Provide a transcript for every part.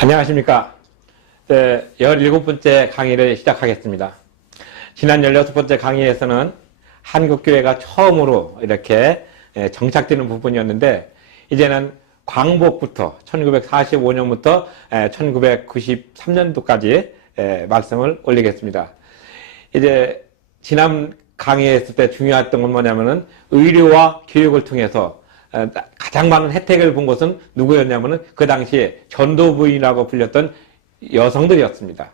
안녕하십니까. 17번째 강의를 시작하겠습니다. 지난 16번째 강의에서는 한국교회가 처음으로 이렇게 정착되는 부분이었는데, 이제는 광복부터 1945년부터 1993년도까지 말씀을 올리겠습니다. 이제 지난 강의에 했을 때 중요했던 건 뭐냐면은 의료와 교육을 통해서 가장 많은 혜택을 본 것은 누구였냐면은 그 당시에 전도부인이라고 불렸던 여성들이었습니다.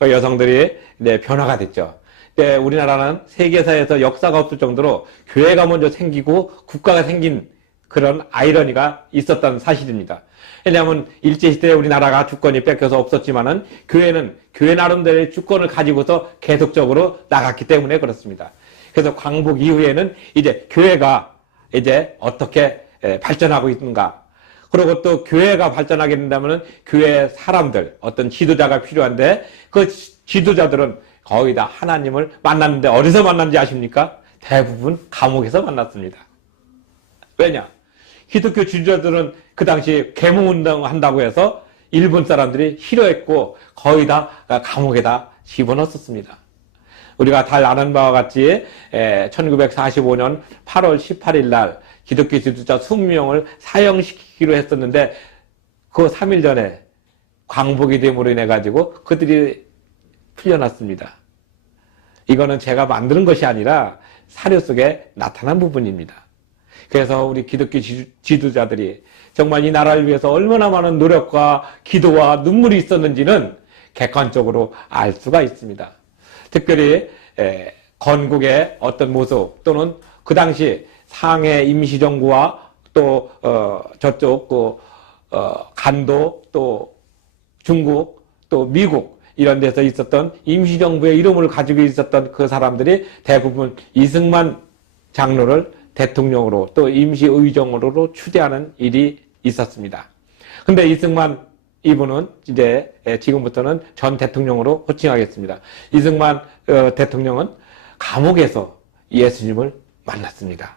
그 여성들이 이제 변화가 됐죠. 우리나라는 세계사에서 역사가 없을 정도로 교회가 먼저 생기고 국가가 생긴 그런 아이러니가 있었던 사실입니다. 왜냐하면 일제시대에 우리나라가 주권이 뺏겨서 없었지만은 교회는 교회 나름대로의 주권을 가지고서 계속적으로 나갔기 때문에 그렇습니다. 그래서 광복 이후에는 이제 교회가 이제 어떻게 발전하고 있는가. 그리고 또 교회가 발전하게 된다면 교회 사람들, 어떤 지도자가 필요한데 그 지도자들은 거의 다 하나님을 만났는데 어디서 만났는지 아십니까? 대부분 감옥에서 만났습니다. 왜냐? 기독교 지도자들은 그 당시 계몽운동 한다고 해서 일본 사람들이 싫어했고 거의 다 감옥에다 집어넣었습니다. 우리가 잘 아는 바와 같이 1945년 8월 18일 날 기독교 지도자 20명을 사형시키기로 했었는데 그 3일 전에 광복이 됨으로 인해 가지고 그들이 풀려났습니다. 이거는 제가 만드는 것이 아니라 사료 속에 나타난 부분입니다. 그래서 우리 기독교 지도자들이 정말 이 나라를 위해서 얼마나 많은 노력과 기도와 눈물이 있었는지는 객관적으로 알 수가 있습니다. 특별히 건국의 어떤 모습 또는 그 당시 상해 임시정부와 또 저쪽 간도 또 중국 또 미국 이런 데서 있었던 임시정부의 이름을 가지고 있었던 그 사람들이 대부분 이승만 장로를 대통령으로 또 임시의정으로 추대하는 일이 있었습니다. 근데 이승만 이분은 이제 지금부터는 전 대통령으로 호칭하겠습니다. 이승만 대통령은 감옥에서 예수님을 만났습니다.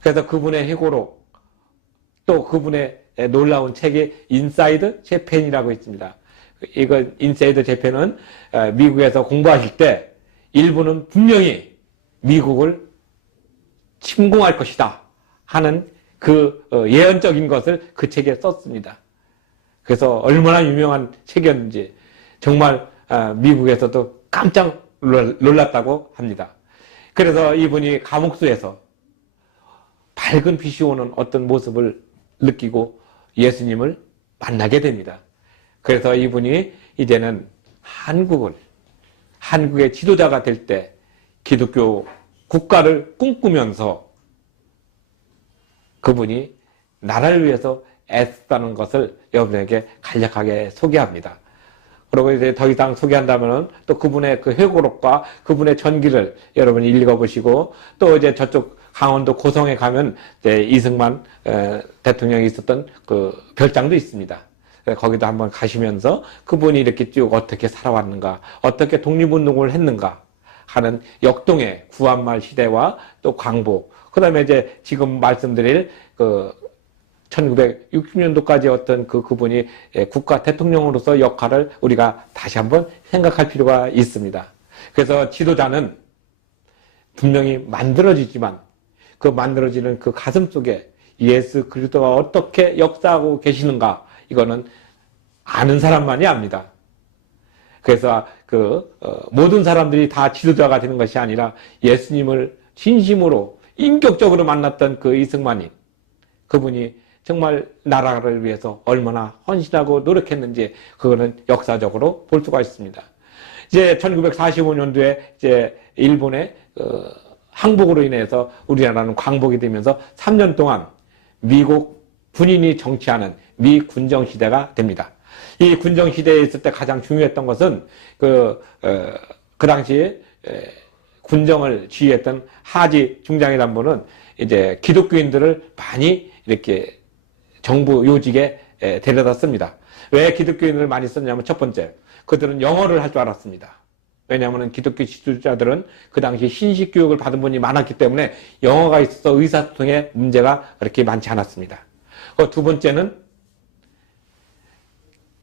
그래서 그분의 회고록 또 그분의 놀라운 책이 인사이드 재팬이라고 있습니다. 이거 인사이드 재팬은 미국에서 공부하실 때 일본은 분명히 미국을 침공할 것이다 하는 그 예언적인 것을 그 책에 썼습니다. 그래서 얼마나 유명한 책이었는지 정말 미국에서도 깜짝 놀랐다고 합니다. 그래서 이분이 감옥수에서 밝은 빛이 오는 어떤 모습을 느끼고 예수님을 만나게 됩니다. 그래서 이분이 이제는 한국의 지도자가 될 때 기독교 국가를 꿈꾸면서 그분이 나라를 위해서 애쓰다는 것을 여러분에게 간략하게 소개합니다. 그리고 이제 더 이상 소개한다면은 또 그분의 그 회고록과 그분의 전기를 여러분이 읽어보시고 또 이제 저쪽 강원도 고성에 가면 이제 이승만 대통령이 있었던 그 별장도 있습니다. 거기도 한번 가시면서 그분이 이렇게 쭉 어떻게 살아왔는가, 어떻게 독립운동을 했는가 하는 역동의 구한말 시대와 또 광복, 그 다음에 이제 지금 말씀드릴 그 1960년도까지 어떤 그분이 국가 대통령으로서 역할을 우리가 다시 한번 생각할 필요가 있습니다. 그래서 지도자는 분명히 만들어지지만 그 만들어지는 그 가슴 속에 예수 그리스도가 어떻게 역사하고 계시는가, 이거는 아는 사람만이 압니다. 그래서 모든 사람들이 다 지도자가 되는 것이 아니라 예수님을 진심으로 인격적으로 만났던 그 이승만이, 그분이 정말 나라를 위해서 얼마나 헌신하고 노력했는지 그거는 역사적으로 볼 수가 있습니다. 이제 1945년도에 이제 일본의 항복으로 인해서 우리나라는 광복이 되면서 3년 동안 미국 군인이 정치하는 미군정 시대가 됩니다. 이 군정 시대에 있을 때 가장 중요했던 것은 그 당시에 군정을 지휘했던 하지 중장이라는 분은 이제 기독교인들을 많이 이렇게 정부 요직에 데려다 씁니다. 왜 기독교인을 많이 썼냐면 첫 번째, 그들은 영어를 할 줄 알았습니다. 왜냐하면 기독교 지도자들은 그 당시 신식 교육을 받은 분이 많았기 때문에 영어가 있어서 의사소통에 문제가 그렇게 많지 않았습니다. 두 번째는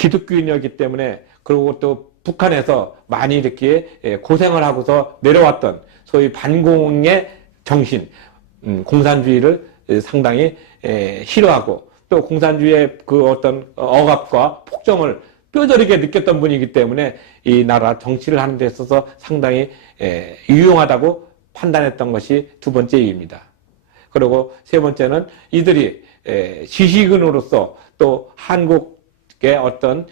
기독교인이었기 때문에, 그리고 또 북한에서 많이 이렇게 고생을 하고서 내려왔던 소위 반공의 정신, 공산주의를 상당히 싫어하고, 또 공산주의의 그 어떤 억압과 폭정을 뼈저리게 느꼈던 분이기 때문에 이 나라 정치를 하는 데 있어서 상당히 유용하다고 판단했던 것이 두 번째 이유입니다. 그리고 세 번째는 이들이 지식인으로서 또 한국의 어떤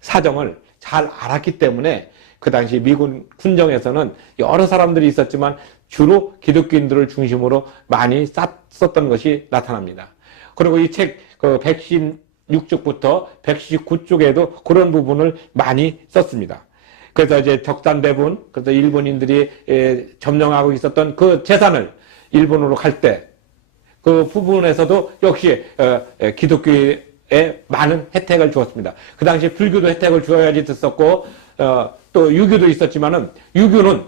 사정을 잘 알았기 때문에 그 당시 미군 군정에서는 여러 사람들이 있었지만 주로 기독교인들을 중심으로 많이 쌌었던 것이 나타납니다. 그리고 이 책 116쪽부터 119쪽에도 그런 부분을 많이 썼습니다. 그래서 이제 적산배분, 그래서 일본인들이 점령하고 있었던 그 재산을 일본으로 갈 때 그 부분에서도 역시 기독교에 많은 혜택을 주었습니다. 그 당시 불교도 혜택을 주어야지 됐었고, 또 유교도 있었지만은 유교는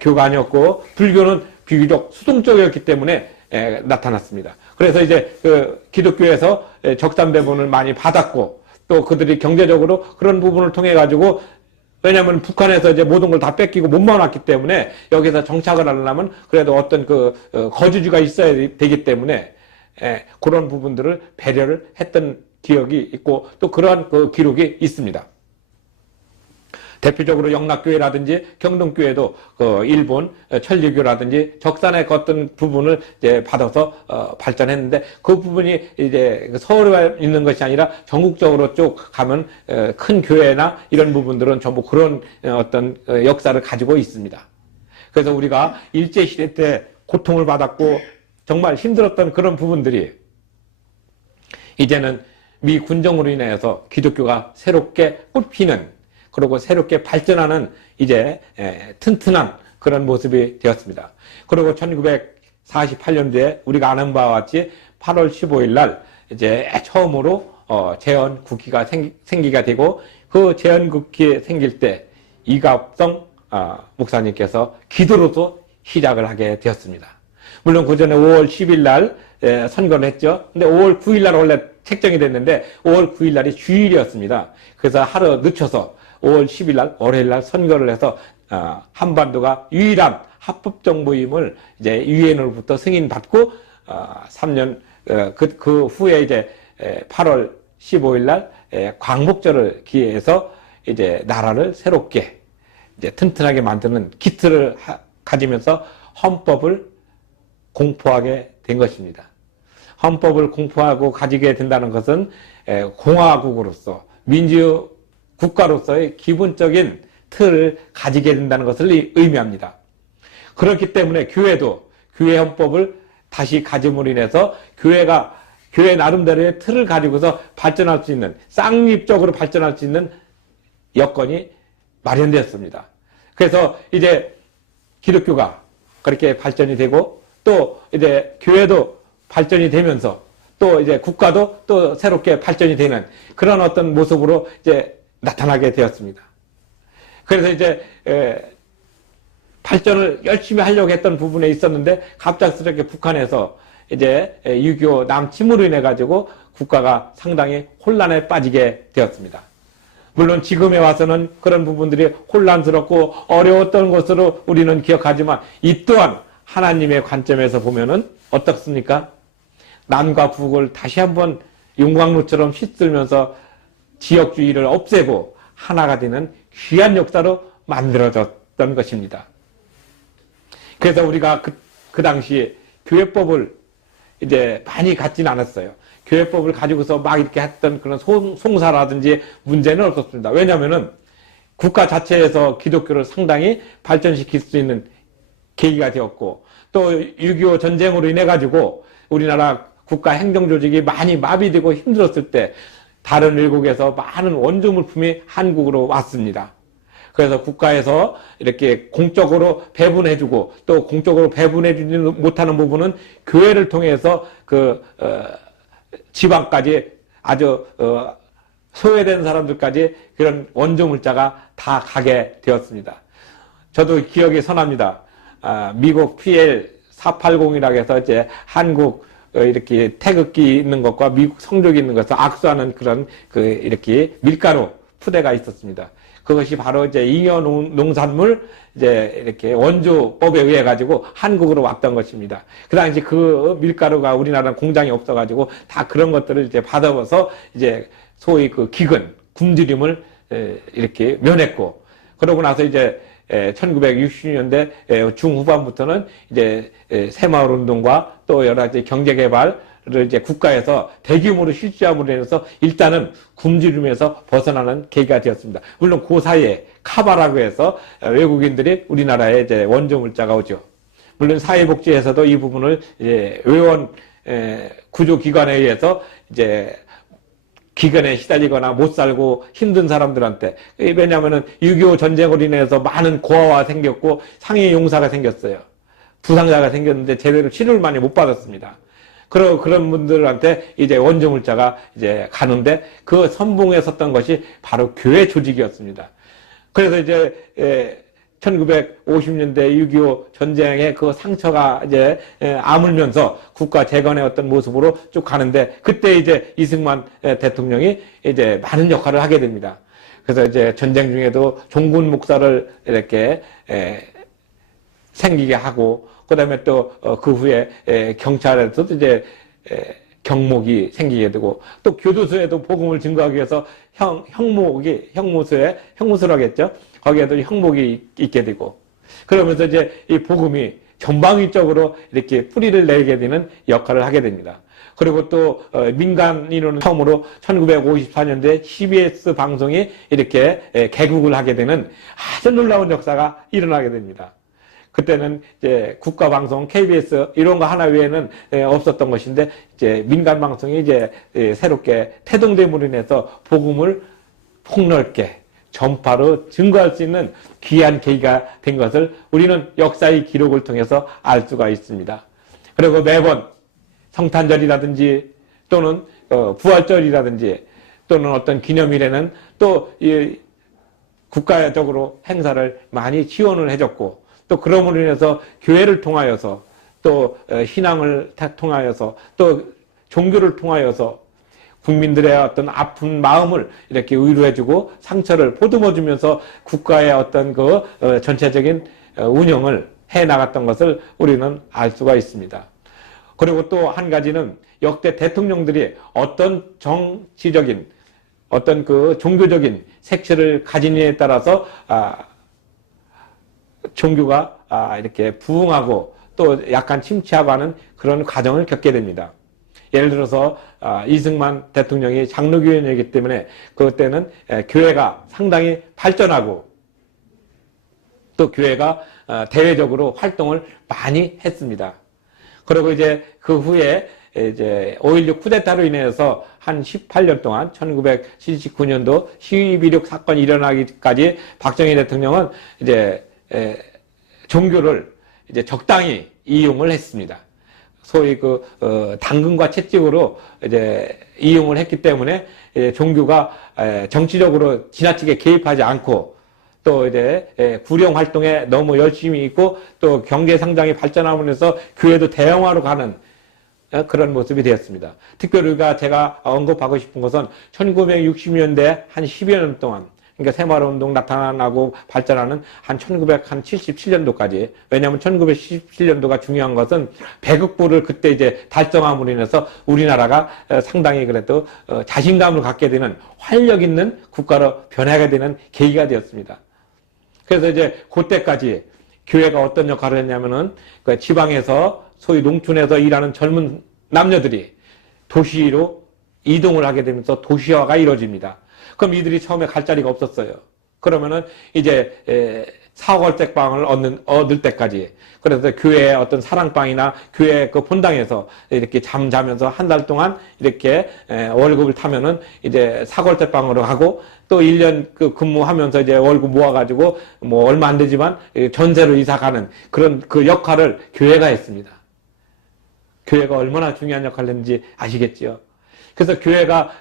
교가 아니었고 불교는 비교적 수동적이었기 때문에 나타났습니다. 그래서 이제 그 기독교에서 적산배분을 많이 받았고, 또 그들이 경제적으로 그런 부분을 통해 가지고, 왜냐하면 북한에서 이제 모든 걸 다 뺏기고 못 모아놨기 때문에 여기서 정착을 하려면 그래도 어떤 그 거주지가 있어야 되기 때문에 그런 부분들을 배려를 했던 기억이 있고, 또 그러한 그 기록이 있습니다. 대표적으로 영락교회라든지 경동교회도 그 일본 천리교라든지 적산의 어떤 부분을 이제 받아서 발전했는데, 그 부분이 이제 서울에 있는 것이 아니라 전국적으로 쭉 가면 큰 교회나 이런 부분들은 전부 그런 어떤 역사를 가지고 있습니다. 그래서 우리가 일제시대 때 고통을 받았고 정말 힘들었던 그런 부분들이 이제는 미 군정으로 인해서 기독교가 새롭게 꽃피는, 그리고 새롭게 발전하는 이제 튼튼한 그런 모습이 되었습니다. 그리고 1948년도에 우리가 아는 바와 같이 8월 15일 날 이제 처음으로 재헌국기가 생기게 되고, 그 재헌국기 생길 때 이갑성 목사님께서 기도로도 시작을 하게 되었습니다. 물론 그 전에 5월 10일 날 선거를 했죠. 근데 5월 9일 날 원래 책정이 됐는데 5월 9일 날이 주일이었습니다. 그래서 하루 늦춰서 5월 10일 날, 월요일 날 선거를 해서 한반도가 유일한 합법정부임을 이제 유엔으로부터 승인받고 3년 그 후에 이제 8월 15일 날 광복절을 기해서 이제 나라를 새롭게 이제 튼튼하게 만드는 기틀을 가지면서 헌법을 공포하게 된 것입니다. 헌법을 공포하고 가지게 된다는 것은 공화국으로서 민주 국가로서의 기본적인 틀을 가지게 된다는 것을 의미합니다. 그렇기 때문에 교회도 교회 헌법을 다시 가짐으로 인해서 교회 나름대로의 틀을 가지고서 발전할 수 있는, 쌍립적으로 발전할 수 있는 여건이 마련되었습니다. 그래서 이제 기독교가 그렇게 발전이 되고, 또 이제 교회도 발전이 되면서 또 이제 국가도 또 새롭게 발전이 되는 그런 어떤 모습으로 이제 나타나게 되었습니다. 그래서 이제 발전을 열심히 하려고 했던 부분에 있었는데, 갑작스럽게 북한에서 이제 6.25 남침으로 인해 가지고 국가가 상당히 혼란에 빠지게 되었습니다. 물론 지금에 와서는 그런 부분들이 혼란스럽고 어려웠던 것으로 우리는 기억하지만, 이 또한 하나님의 관점에서 보면은 어떻습니까? 남과 북을 다시 한번 용광로처럼 휘쓸면서 지역주의를 없애고 하나가 되는 귀한 역사로 만들어졌던 것입니다. 그래서 우리가 그 당시에 교회법을 이제 많이 갖지는 않았어요. 교회법을 가지고서 막 이렇게 했던 그런 송사라든지 문제는 없었습니다. 왜냐하면은 국가 자체에서 기독교를 상당히 발전시킬 수 있는 계기가 되었고, 또 6.25 전쟁으로 인해 가지고 우리나라 국가 행정조직이 많이 마비되고 힘들었을 때 다른 일국에서 많은 원조 물품이 한국으로 왔습니다. 그래서 국가에서 이렇게 공적으로 배분해주고, 또 공적으로 배분해주지 못하는 부분은 교회를 통해서 지방까지 아주 소외된 사람들까지 그런 원조 물자가 다 가게 되었습니다. 저도 기억이 선합니다. 미국 PL480이라고 해서 이제 한국 이렇게 태극기 있는 것과 미국 성적이 있는 것을 악수하는 그런 이렇게 밀가루 푸대가 있었습니다. 그것이 바로 이제 잉여 농산물 이제 이렇게 원조법에 의해 가지고 한국으로 왔던 것입니다. 그 당시 그 밀가루가 우리나라 공장이 없어가지고 다 그런 것들을 이제 받아서 이제 소위 그 기근, 굶주림을 이렇게 면했고, 그러고 나서 이제 1960년대 중후반부터는 이제 새마을 운동과 또 여러 가지 경제 개발을 이제 국가에서 대규모로 실시함으로 인해서 일단은 굶주림에서 벗어나는 계기가 되었습니다. 물론 그 사이에 카바라고 해서 외국인들이 우리나라에 이제 원조 물자가 오죠. 물론 사회복지에서도 이 부분을 이제 외원 구조기관에 의해서 이제 기근에 시달리거나 못 살고 힘든 사람들한테, 왜냐하면은 6.25 전쟁으로 인해서 많은 고아가 생겼고 상해 용사가 생겼어요. 부상자가 생겼는데 제대로 치료를 많이 못 받았습니다. 그런 분들한테 이제 원조 물자가 이제 가는데 그 선봉에 섰던 것이 바로 교회 조직이었습니다. 그래서 이제 1950년대 6.25 전쟁의 그 상처가 이제 아물면서 국가 재건의 어떤 모습으로 쭉 가는데, 그때 이제 이승만 대통령이 이제 많은 역할을 하게 됩니다. 그래서 이제 전쟁 중에도 종군 목사를 이렇게 생기게 하고, 그 다음에 또 그 후에 경찰에서도 이제 경목이 생기게 되고, 또 교도소에도 복음을 증거하기 위해서 형무소라겠죠. 거기에도 형목이 있게 되고, 그러면서 이제 이 복음이 전방위적으로 이렇게 뿌리를 내게 되는 역할을 하게 됩니다. 그리고 또 민간인으로는 처음으로 1954년도에 CBS 방송이 이렇게 개국을 하게 되는 아주 놀라운 역사가 일어나게 됩니다. 그때는 이제 국가방송, KBS 이런 거 하나 외에는 없었던 것인데, 이제 민간방송이 이제 새롭게 태동됨으로 인해서 복음을 폭넓게 전파로 증거할 수 있는 귀한 계기가 된 것을 우리는 역사의 기록을 통해서 알 수가 있습니다. 그리고 매번 성탄절이라든지 또는 부활절이라든지 또는 어떤 기념일에는 또 국가적으로 행사를 많이 지원을 해줬고, 또 그럼으로 인해서 교회를 통하여서 또 신앙을 통하여서 또 종교를 통하여서 국민들의 어떤 아픈 마음을 이렇게 위로해주고 상처를 보듬어주면서 국가의 어떤 그 전체적인 운영을 해 나갔던 것을 우리는 알 수가 있습니다. 그리고 또 한 가지는 역대 대통령들이 어떤 정치적인 어떤 그 종교적인 색채를 가지느냐에 따라서 종교가 이렇게 부흥하고 또 약간 침체하고 하는 그런 과정을 겪게 됩니다. 예를 들어서 이승만 대통령이 장로교회이기 때문에 그때는 교회가 상당히 발전하고 또 교회가 대외적으로 활동을 많이 했습니다. 그리고 이제 그 후에 이제 5.16 쿠데타로 인해서 한 18년 동안 1979년도 12.16 사건이 일어나기까지 박정희 대통령은 이제 종교를 이제 적당히 이용을 했습니다. 소위 당근과 채찍으로 이제 이용을 했기 때문에 종교가 정치적으로 지나치게 개입하지 않고 또 이제 구령 활동에 너무 열심히 있고 또 경제 성장이 발전하면서 교회도 대형화로 가는 그런 모습이 되었습니다. 특별히 우리가 제가 언급하고 싶은 것은 1960년대 한 10여 년 동안, 그러니까 새마을운동 나타나고 발전하는 한 1977년도까지, 왜냐하면 1977년도가 중요한 것은 배급부를 그때 이제 달성함으로 인해서 우리나라가 상당히 그래도 자신감을 갖게 되는 활력 있는 국가로 변하게 되는 계기가 되었습니다. 그래서 이제 그때까지 교회가 어떤 역할을 했냐면은 그 지방에서 소위 농촌에서 일하는 젊은 남녀들이 도시로 이동을 하게 되면서 도시화가 이루어집니다. 그럼 이들이 처음에 갈 자리가 없었어요. 그러면은 이제 사골책방을 얻을 때까지, 그래서 교회의 어떤 사랑방이나 교회 그 본당에서 이렇게 자면서 한 달 동안 이렇게 월급을 타면은 이제 사골책방으로 가고, 또 1년 그 근무하면서 이제 월급 모아가지고 뭐 얼마 안 되지만 전세로 이사가는 그런 그 역할을 교회가 했습니다. 교회가 얼마나 중요한 역할을 했는지 아시겠지요? 그래서 교회가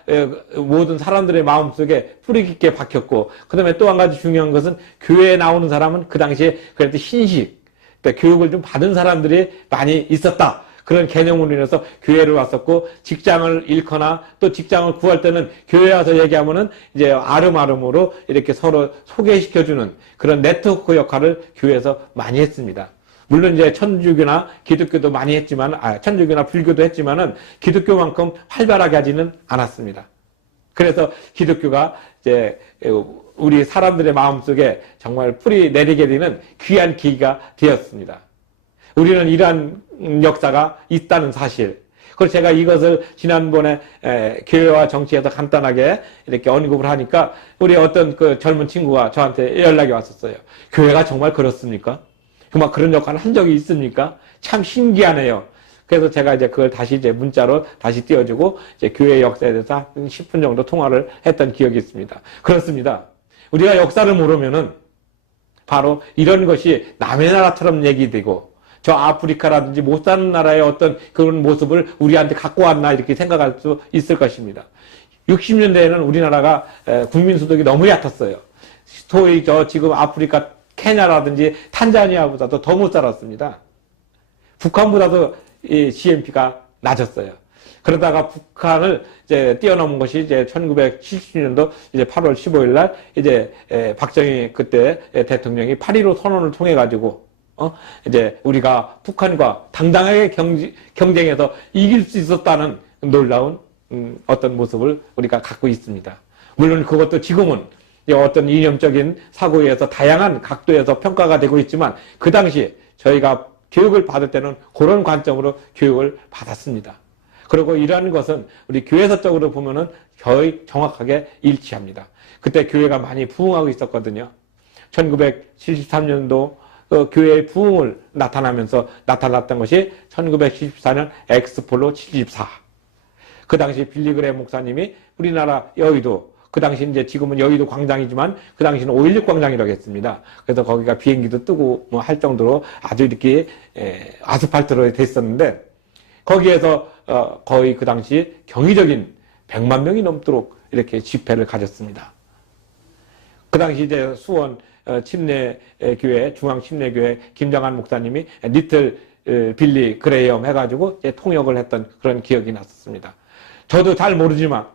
모든 사람들의 마음속에 뿌리 깊게 박혔고, 그 다음에 또 한 가지 중요한 것은 교회에 나오는 사람은 그 당시에 그래도 신식, 그러니까 교육을 좀 받은 사람들이 많이 있었다. 그런 개념으로 인해서 교회를 왔었고, 직장을 잃거나 또 직장을 구할 때는 교회 와서 얘기하면은 이제 아름아름으로 이렇게 서로 소개시켜주는 그런 네트워크 역할을 교회에서 많이 했습니다. 물론 이제 천주교나 기독교도 많이 했지만, 천주교나 불교도 했지만은 기독교만큼 활발하게 하지는 않았습니다. 그래서 기독교가 이제 우리 사람들의 마음속에 정말 뿌리 내리게 되는 귀한 계기가 되었습니다. 우리는 이러한 역사가 있다는 사실. 그래서 제가 이것을 지난번에 교회와 정치에서 간단하게 이렇게 언급을 하니까 우리 어떤 그 젊은 친구가 저한테 연락이 왔었어요. 교회가 정말 그렇습니까? 막 그런 역할을 한 적이 있습니까? 참 신기하네요. 그래서 제가 이제 그걸 다시 이제 문자로 다시 띄워주고 이제 교회 역사에 대해서 한 10분 정도 통화를 했던 기억이 있습니다. 그렇습니다. 우리가 역사를 모르면은 바로 이런 것이 남의 나라처럼 얘기되고 저 아프리카라든지 못 사는 나라의 어떤 그런 모습을 우리한테 갖고 왔나 이렇게 생각할 수 있을 것입니다. 60년대에는 우리나라가 국민 소득이 너무 얕았어요. 소위 저 지금 아프리카 케냐라든지 탄자니아보다도 더 못 살았습니다. 북한보다도 이 GNP가 낮았어요. 그러다가 북한을 이제 뛰어넘은 것이 이제 1970년도 이제 8월 15일 날 이제 박정희 그때 대통령이 8.15 선언을 통해 가지고 이제 우리가 북한과 당당하게 경쟁해서 이길 수 있었다는 놀라운 어떤 모습을 우리가 갖고 있습니다. 물론 그것도 지금은 어떤 이념적인 사고에 의해서 다양한 각도에서 평가가 되고 있지만 그 당시 저희가 교육을 받을 때는 그런 관점으로 교육을 받았습니다. 그리고 이러한 것은 우리 교회사적으로 보면은 거의 정확하게 일치합니다. 그때 교회가 많이 부흥하고 있었거든요. 1973년도 교회의 부흥을 나타나면서 나타났던 것이 1974년 엑스폴로 74. 그 당시 빌리그레 목사님이 우리나라 여의도, 그 당시 이제 지금은 여의도 광장이지만 그 당시는 5.16 광장이라고 했습니다. 그래서 거기가 비행기도 뜨고 뭐 할 정도로 아주 이렇게 아스팔트로 됐었는데 거기에서 거의 그 당시 경이적인 100만 명이 넘도록 이렇게 집회를 가졌습니다. 그 당시 이제 수원 침례교회, 중앙 침례교회 김정한 목사님이 리틀 빌리 그레이엄 해가지고 이제 통역을 했던 그런 기억이 났었습니다. 저도 잘 모르지만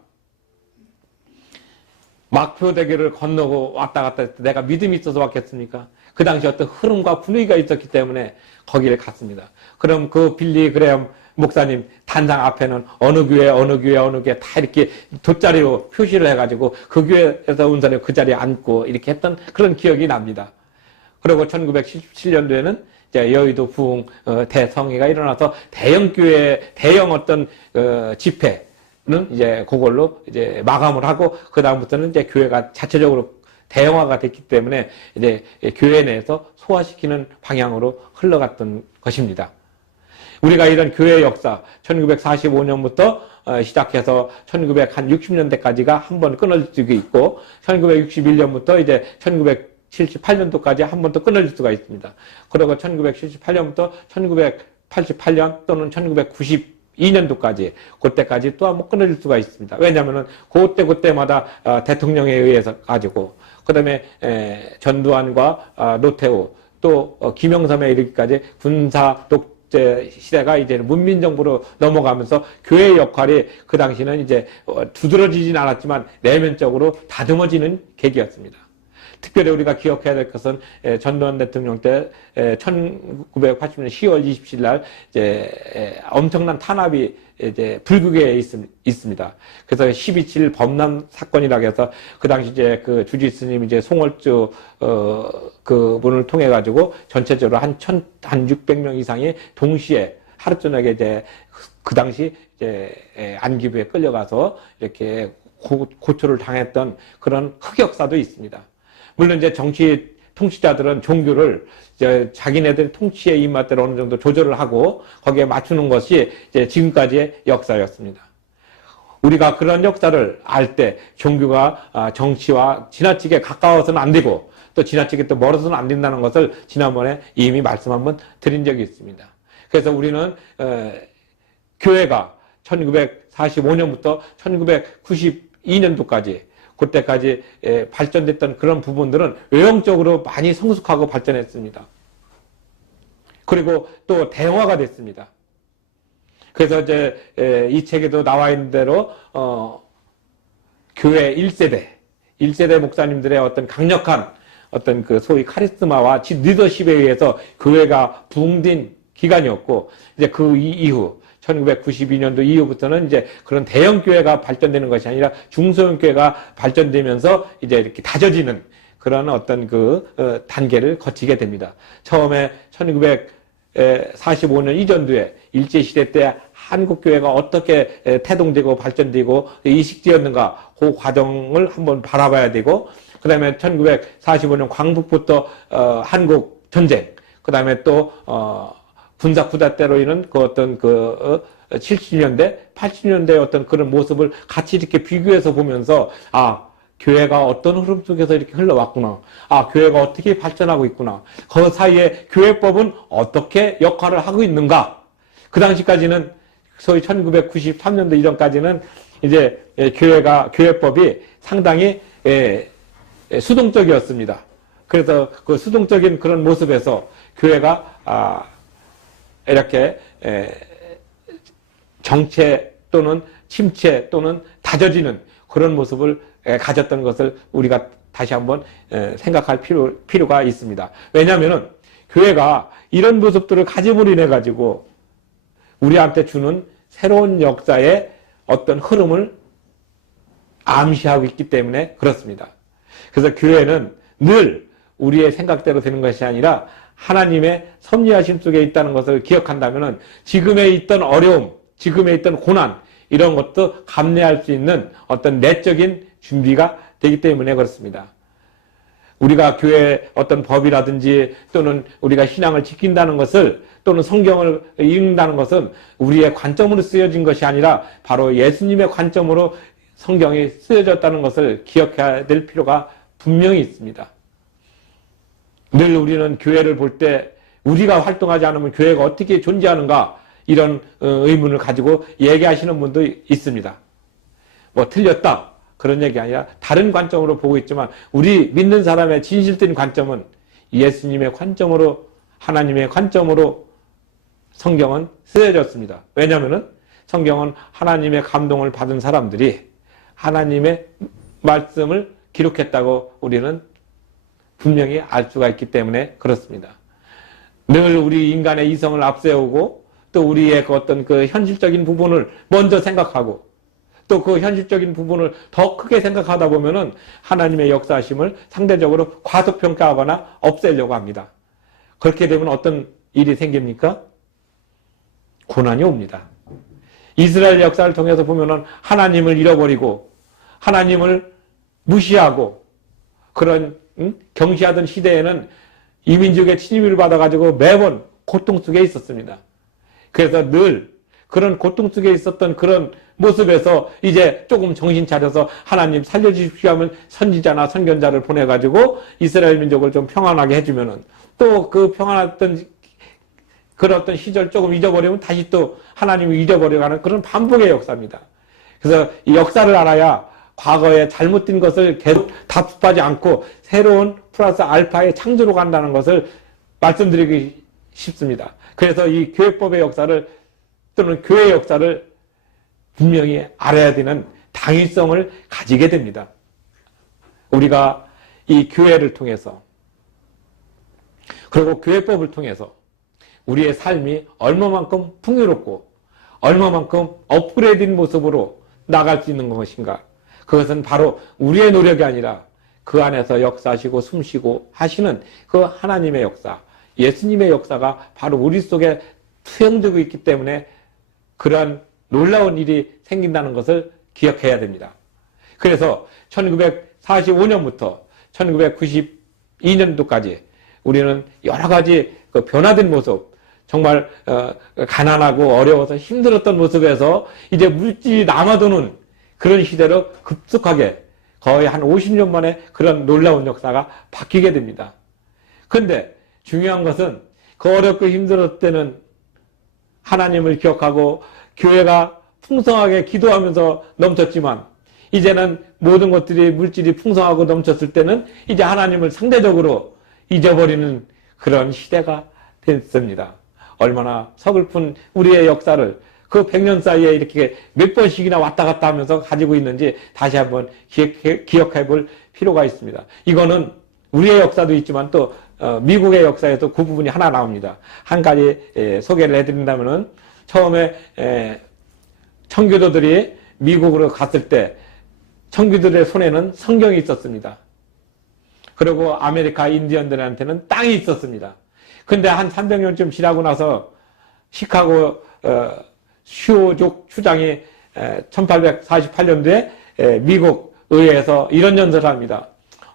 막표대교를 건너고 왔다 갔다 했을 때 내가 믿음이 있어서 왔겠습니까? 그 당시 어떤 흐름과 분위기가 있었기 때문에 거기를 갔습니다. 그럼 그 빌리 그레이엄 목사님 단상 앞에는 어느 교회 다 이렇게 돗자리로 표시를 해가지고 그 교회에서 온 사람이 그 자리에 앉고 이렇게 했던 그런 기억이 납니다. 그리고 1977년도에는 이제 여의도 부흥 대성회가 일어나서 대형 교회, 대형 어떤 집회는 이제 그걸로 이제 마감을 하고 그 다음부터는 이제 교회가 자체적으로 대형화가 됐기 때문에 이제 교회 내에서 소화시키는 방향으로 흘러갔던 것입니다. 우리가 이런 교회 역사 1945년부터 시작해서 1960년대까지가 한 번 끊어질 수가 있고 1961년부터 이제 1978년도까지 한 번 더 끊어질 수가 있습니다. 그리고 1978년부터 1988년 또는 1992년도까지 그때까지 또 한 번 끊어질 수가 있습니다. 왜냐하면은 그때마다 대통령에 의해서 가지고 그다음에 전두환과 노태우 또 김영삼에 이르기까지 군사 독재 시대가 이제 문민정부로 넘어가면서 교회의 역할이 그 당시는 이제 두드러지진 않았지만 내면적으로 다듬어지는 계기였습니다. 특별히 우리가 기억해야 될 것은 전두환 대통령 때 1980년 10월 27일 날 이제 엄청난 탄압이 이제 불국에 있습니다. 그래서 12.7 범람 사건이라고 해서 그 당시 이제 그 주지 스님 이제 송월주 그 분을 통해 가지고 전체적으로 한 600명 이상이 동시에 하루 저녁에 이제 그 당시 이제 안기부에 끌려가서 이렇게 고초를 당했던 그런 흑역사도 있습니다. 물론 이제 정치 통치자들은 종교를 이제 자기네들 통치의 입맛대로 어느 정도 조절을 하고 거기에 맞추는 것이 이제 지금까지의 역사였습니다. 우리가 그런 역사를 알 때 종교가 정치와 지나치게 가까워서는 안 되고 또 지나치게 또 멀어서는 안 된다는 것을 지난번에 이미 말씀 한번 드린 적이 있습니다. 그래서 우리는 교회가 1945년부터 1992년도까지 그때까지 발전됐던 그런 부분들은 외형적으로 많이 성숙하고 발전했습니다. 그리고 또 대형화가 됐습니다. 그래서 이제 이 책에도 나와 있는 대로 교회 1세대 목사님들의 어떤 강력한 어떤 그 소위 카리스마와 리더십에 의해서 교회가 붕딘 기간이었고, 이제 그 이후 1992년도 이후부터는 이제 그런 대형 교회가 발전되는 것이 아니라 중소형 교회가 발전되면서 이제 이렇게 다져지는 그런 어떤 그 단계를 거치게 됩니다. 처음에 1945년 이전도에 일제시대 때 한국교회가 어떻게 태동되고 발전되고 이식되었는가, 그 과정을 한번 바라봐야 되고, 그 다음에 1945년 광복부터 한국전쟁, 그 다음에 또 군사쿠데 때로 인한 그 어떤 70년대, 80년대의 어떤 그런 모습을 같이 이렇게 비교해서 보면서, 교회가 어떤 흐름 속에서 이렇게 흘러왔구나. 교회가 어떻게 발전하고 있구나. 그 사이에 교회법은 어떻게 역할을 하고 있는가. 그 당시까지는, 소위 1993년도 이전까지는 이제 교회법이 상당히 수동적이었습니다. 그래서 그 수동적인 그런 모습에서 교회가 이렇게 정체 또는 침체 또는 다져지는 그런 모습을 가졌던 것을 우리가 다시 한번 생각할 필요가 있습니다. 왜냐하면은 교회가 이런 모습들을 가짐으로 인해 가지고 우리한테 주는 새로운 역사의 어떤 흐름을 암시하고 있기 때문에 그렇습니다. 그래서 교회는 늘 우리의 생각대로 되는 것이 아니라 하나님의 섭리하심 속에 있다는 것을 기억한다면 지금에 있던 어려움, 지금에 있던 고난, 이런 것도 감내할 수 있는 어떤 내적인 준비가 되기 때문에 그렇습니다. 우리가 교회의 어떤 법이라든지 또는 우리가 신앙을 지킨다는 것을 또는 성경을 읽는다는 것은 우리의 관점으로 쓰여진 것이 아니라 바로 예수님의 관점으로 성경이 쓰여졌다는 것을 기억해야 될 필요가 분명히 있습니다. 늘 우리는 교회를 볼 때 우리가 활동하지 않으면 교회가 어떻게 존재하는가, 이런 의문을 가지고 얘기하시는 분도 있습니다. 뭐 틀렸다 그런 얘기 아니라 다른 관점으로 보고 있지만 우리 믿는 사람의 진실된 관점은 예수님의 관점으로, 하나님의 관점으로 성경은 쓰여졌습니다. 왜냐하면 성경은 하나님의 감동을 받은 사람들이 하나님의 말씀을 기록했다고 우리는 분명히 알 수가 있기 때문에 그렇습니다. 늘 우리 인간의 이성을 앞세우고 또 우리의 그 어떤 그 현실적인 부분을 먼저 생각하고 또 그 현실적인 부분을 더 크게 생각하다 보면은 하나님의 역사하심을 상대적으로 과소평가하거나 없애려고 합니다. 그렇게 되면 어떤 일이 생깁니까? 고난이 옵니다. 이스라엘 역사를 통해서 보면은 하나님을 잃어버리고 하나님을 무시하고 그런 경시하던 시대에는 이민족의 침입을 받아가지고 매번 고통 속에 있었습니다. 그래서 늘 그런 고통 속에 있었던 그런 모습에서 이제 조금 정신 차려서 하나님 살려주십시오 하면 선지자나 선견자를 보내가지고 이스라엘 민족을 좀 평안하게 해주면은 또 그 평안했던 그런 어떤 시절 조금 잊어버리면 다시 또 하나님을 잊어버려가는 그런 반복의 역사입니다. 그래서 이 역사를 알아야 과거에 잘못된 것을 계속 답습하지 않고 새로운 플러스 알파의 창조로 간다는 것을 말씀드리기 싶습니다. 그래서 이 교회법의 역사를 또는 교회의 역사를 분명히 알아야 되는 당위성을 가지게 됩니다. 우리가 이 교회를 통해서 그리고 교회법을 통해서 우리의 삶이 얼마만큼 풍요롭고 얼마만큼 업그레이드된 모습으로 나갈 수 있는 것인가. 그것은 바로 우리의 노력이 아니라 그 안에서 역사하시고 숨쉬고 하시는 그 하나님의 역사, 예수님의 역사가 바로 우리 속에 투영되고 있기 때문에 그러한 놀라운 일이 생긴다는 것을 기억해야 됩니다. 그래서 1945년부터 1992년도까지 우리는 여러 가지 그 변화된 모습, 정말 가난하고 어려워서 힘들었던 모습에서 이제 물질이 남아도는 그런 시대로 급속하게 거의 한 50년 만에 그런 놀라운 역사가 바뀌게 됩니다. 그런데 중요한 것은 그 어렵고 힘들었을 때는 하나님을 기억하고 교회가 풍성하게 기도하면서 넘쳤지만 이제는 모든 것들이 물질이 풍성하고 넘쳤을 때는 이제 하나님을 상대적으로 잊어버리는 그런 시대가 됐습니다. 얼마나 서글픈 우리의 역사를 그 100년 사이에 이렇게 몇 번씩이나 왔다 갔다 하면서 가지고 있는지 다시 한번 기억해 볼 필요가 있습니다. 이거는 우리의 역사도 있지만 또 미국의 역사에도 그 부분이 하나 나옵니다. 한 가지 소개를 해드린다면은 처음에 청교도들이 미국으로 갔을 때 청교도들의 손에는 성경이 있었습니다. 그리고 아메리카 인디언들한테는 땅이 있었습니다. 근데 한 300년쯤 지나고 나서 시카고 슈족 추장이 1848년도에 미국 의회에서 이런 연설을 합니다.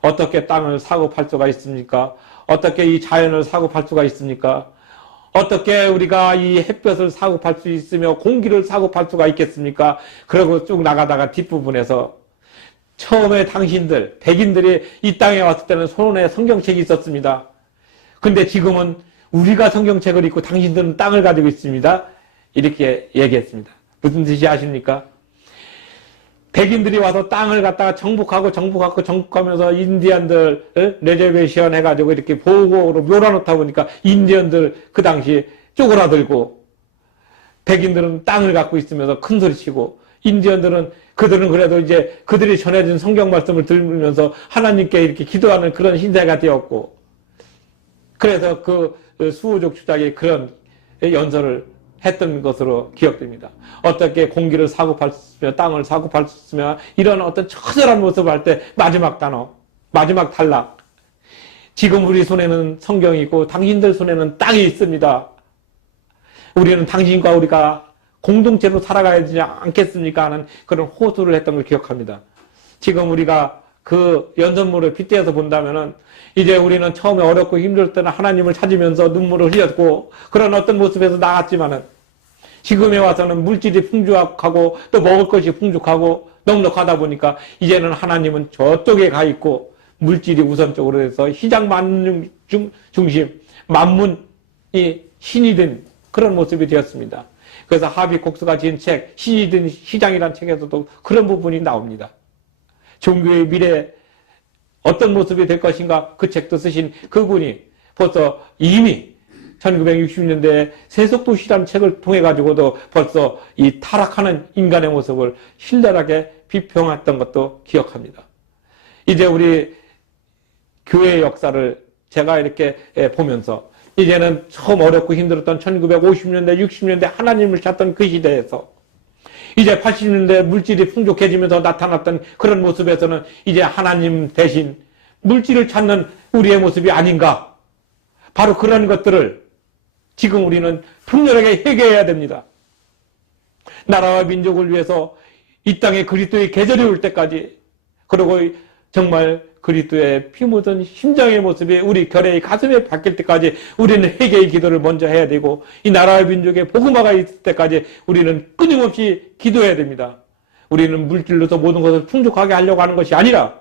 어떻게 땅을 사고 팔 수가 있습니까? 어떻게 이 자연을 사고 팔 수가 있습니까? 어떻게 우리가 이 햇볕을 사고 팔 수 있으며 공기를 사고 팔 수가 있겠습니까? 그러고 쭉 나가다가 뒷부분에서 처음에 당신들, 백인들이 이 땅에 왔을 때는 손에 성경책이 있었습니다. 근데 지금은 우리가 성경책을 읽고 당신들은 땅을 가지고 있습니다. 이렇게 얘기했습니다. 무슨 뜻이 아십니까? 백인들이 와서 땅을 갖다가 정복하면서 인디언들을 레저베이션 해가지고 이렇게 보호구역으로 몰아놓다 보니까 인디언들 그 당시 쪼그라들고 백인들은 땅을 갖고 있으면서 큰 소리 치고 인디언들은 그들은 그래도 이제 그들이 전해준 성경 말씀을 들으면서 하나님께 이렇게 기도하는 그런 신세가 되었고 그래서 그 수호족 주장이 그런 연설을 했던 것으로 기억됩니다. 어떻게 공기를 사고 팔으며 땅을 사고 팔으며 이런 어떤 처절한 모습을 할 때 마지막 단어, 마지막 단락. 지금 우리 손에는 성경이 있고 당신들 손에는 땅이 있습니다. 우리는 당신과 우리가 공동체로 살아가야 되지 않겠습니까? 하는 그런 호소를 했던 걸 기억합니다. 지금 우리가 그 연설문을 빗대어서 본다면은 이제 우리는 처음에 어렵고 힘들 때는 하나님을 찾으면서 눈물을 흘렸고 그런 어떤 모습에서 나갔지만은 지금에 와서는 물질이 풍족하고 또 먹을 것이 풍족하고 넉넉하다 보니까 이제는 하나님은 저쪽에 가 있고 물질이 우선적으로 해서 시장 만능 중심 만문이 신이 된 그런 모습이 되었습니다. 그래서 하비 kok스가 지은 책 신이 된 시장이라는 책에서도 그런 부분이 나옵니다. 종교의 미래 어떤 모습이 될 것인가 그 책도 쓰신 그분이 벌써 이미 1960년대에 세속도시라는 책을 통해 가지고도 벌써 이 타락하는 인간의 모습을 신랄하게 비평했던 것도 기억합니다. 이제 우리 교회의 역사를 제가 이렇게 보면서 이제는 처음 어렵고 힘들었던 1950년대, 60년대 하나님을 찾던 그 시대에서 이제 80년대 물질이 풍족해지면서 나타났던 그런 모습에서는 이제 하나님 대신 물질을 찾는 우리의 모습이 아닌가. 바로 그런 것들을 지금 우리는 풍렬하게 회개해야 됩니다. 나라와 민족을 위해서 이 땅에 그리스도의 계절이 올 때까지 그리고 정말 그리스도의 피 묻은 심장의 모습이 우리 결의 가슴에 박힐 때까지 우리는 회개의 기도를 먼저 해야 되고 이 나라와 민족의 복음화가 있을 때까지 우리는 끊임없이 기도해야 됩니다. 우리는 물질로서 모든 것을 풍족하게 하려고 하는 것이 아니라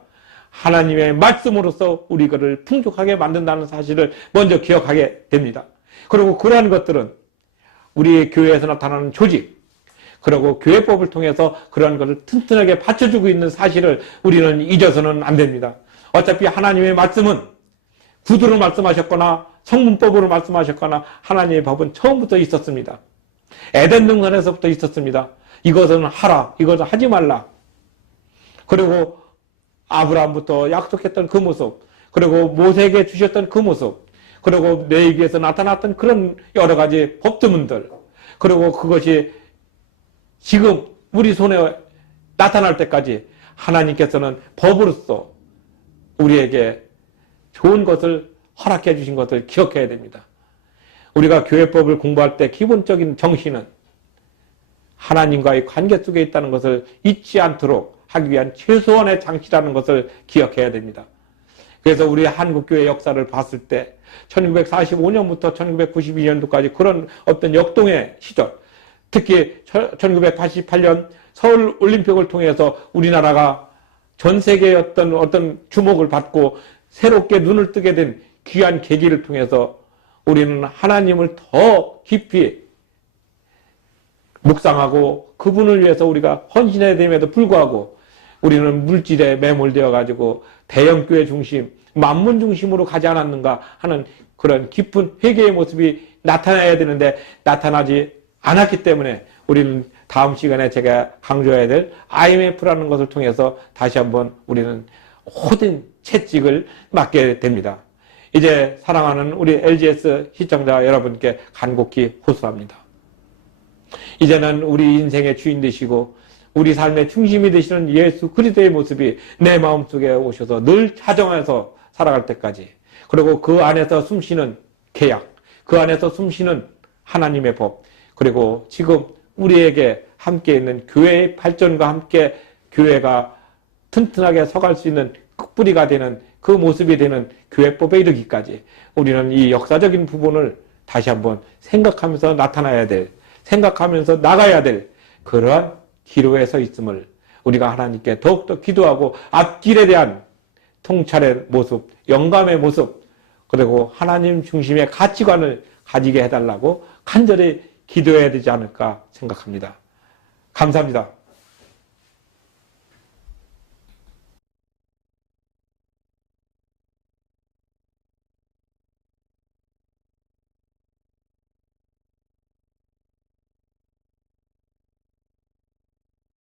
하나님의 말씀으로서 우리 것을 풍족하게 만든다는 사실을 먼저 기억하게 됩니다. 그리고 그러한 것들은 우리 교회에서 나타나는 조직, 그리고 교회법을 통해서 그러한 것을 튼튼하게 받쳐주고 있는 사실을 우리는 잊어서는 안 됩니다. 어차피 하나님의 말씀은 구두로 말씀하셨거나 성문법으로 말씀하셨거나 하나님의 법은 처음부터 있었습니다. 에덴 동산에서부터 있었습니다. 이것은 하라, 이것은 하지 말라. 그리고 아브라함부터 약속했던 그 모습, 그리고 모세에게 주셨던 그 모습, 그리고 레위기에서 나타났던 그런 여러 가지 법조문들, 그리고 그것이 지금 우리 손에 나타날 때까지 하나님께서는 법으로서 우리에게 좋은 것을 허락해 주신 것을 기억해야 됩니다. 우리가 교회법을 공부할 때 기본적인 정신은 하나님과의 관계 속에 있다는 것을 잊지 않도록 하기 위한 최소한의 장치라는 것을 기억해야 됩니다. 그래서 우리 한국교회 역사를 봤을 때 1945년부터 1992년도까지 그런 어떤 역동의 시절, 특히 1988년 서울 올림픽을 통해서 우리나라가 전 세계의 어떤 주목을 받고 새롭게 눈을 뜨게 된 귀한 계기를 통해서 우리는 하나님을 더 깊이 묵상하고 그분을 위해서 우리가 헌신해야 됨에도 불구하고 우리는 물질에 매몰되어 가지고 대형교회 중심, 만문 중심으로 가지 않았는가 하는 그런 깊은 회개의 모습이 나타나야 되는데 나타나지 않았기 때문에 우리는 다음 시간에 제가 강조해야 될 IMF라는 것을 통해서 다시 한번 우리는 모든 채찍을 맞게 됩니다. 이제 사랑하는 우리 LGS 시청자 여러분께 간곡히 호소합니다. 이제는 우리 인생의 주인 되시고 우리 삶의 중심이 되시는 예수 그리스도의 모습이 내 마음속에 오셔서 늘 자정해서 살아갈 때까지, 그리고 그 안에서 숨쉬는 계약, 그 안에서 숨쉬는 하나님의 법, 그리고 지금 우리에게 함께 있는 교회의 발전과 함께 교회가 튼튼하게 서갈 수 있는 끝뿌리가 되는 그 모습이 되는 교회법에 이르기까지 우리는 이 역사적인 부분을 다시 한번 생각하면서 나타나야 될, 생각하면서 나가야 될 그러한 기로에 서 있음을 우리가 하나님께 더욱더 기도하고 앞길에 대한 통찰의 모습, 영감의 모습, 그리고 하나님 중심의 가치관을 가지게 해달라고 간절히 기도해야 되지 않을까 생각합니다. 감사합니다.